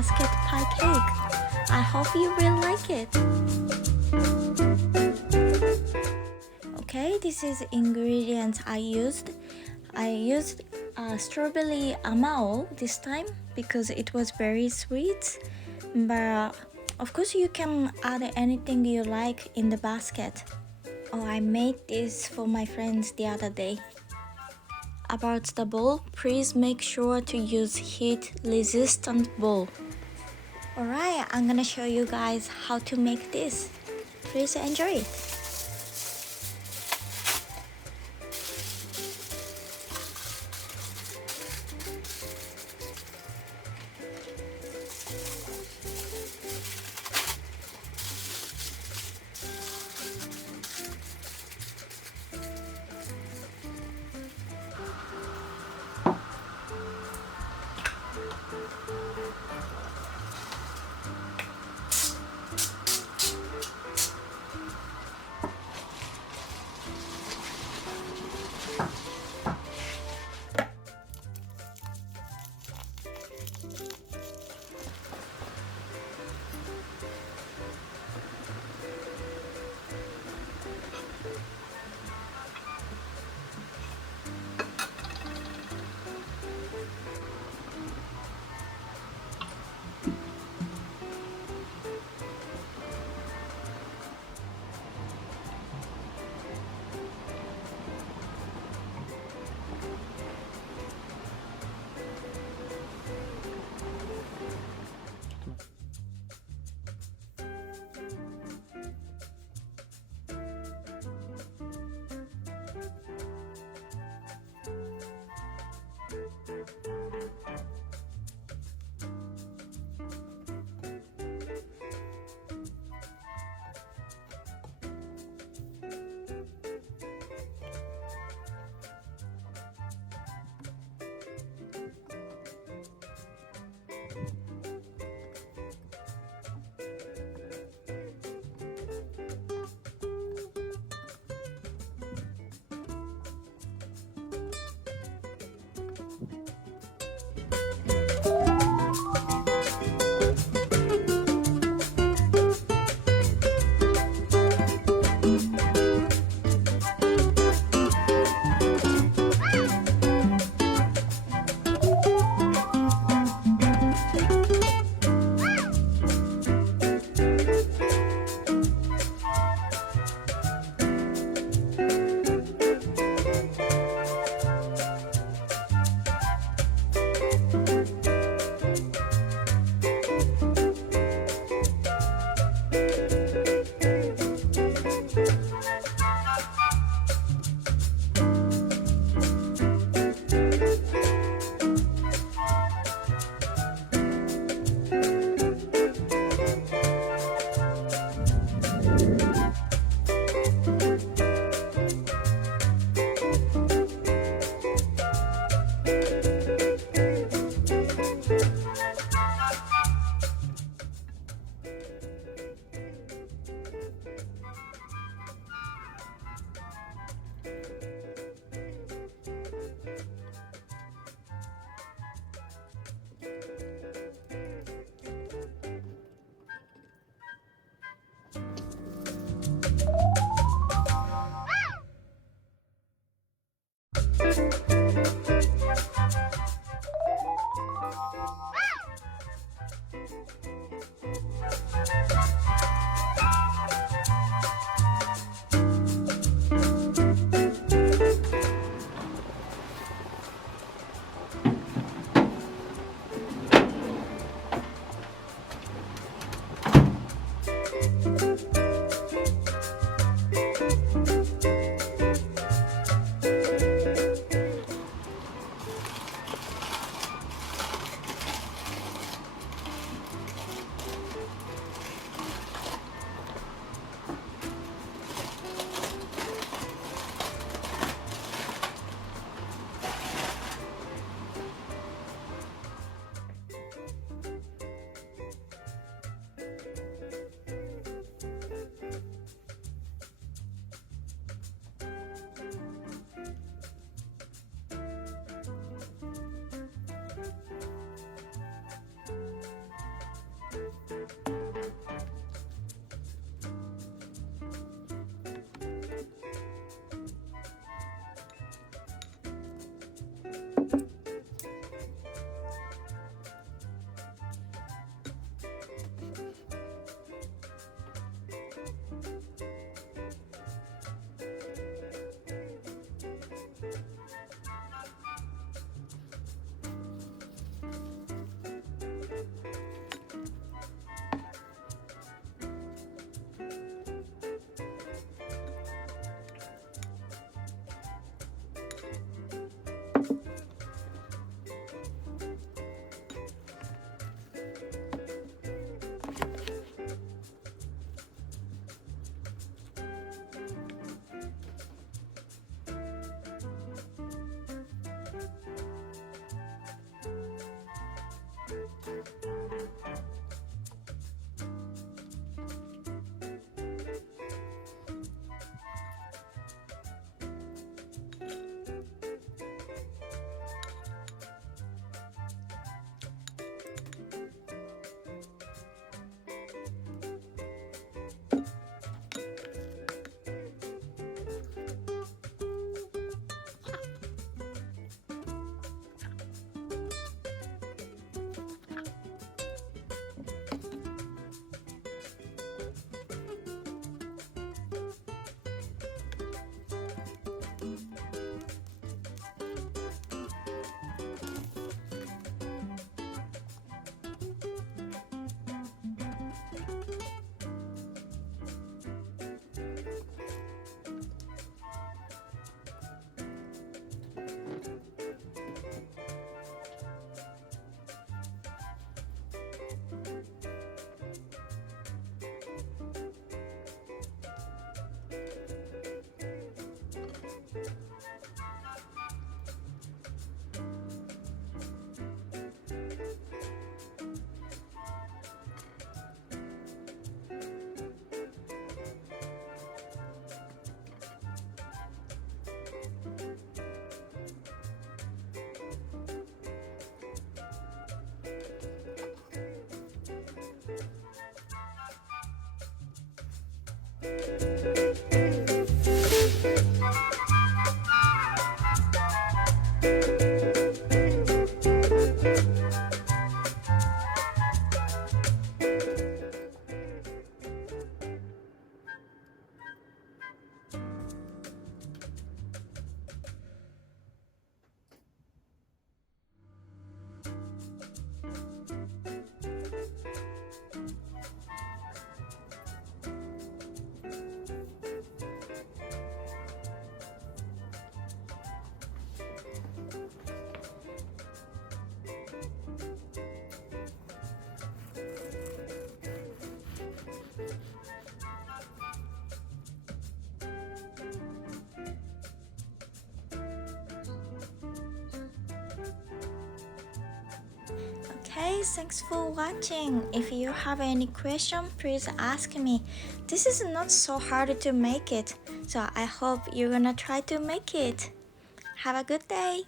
basket pie cake. I hope you will like it. Okay, this is ingredients I used. I used strawberry amao this time because it was very sweet, but of course you can add anything you like in the basket. Oh, I made this for my friends the other day. About the bowl, please make sure to use heat resistant bowl. Alright, I'm gonna show you guys how to make this. Please enjoy it. Okay, thanks for watching. If you have any question, please ask me. This is not so hard to make it, so I hope you're gonna try to make it. Have a good day.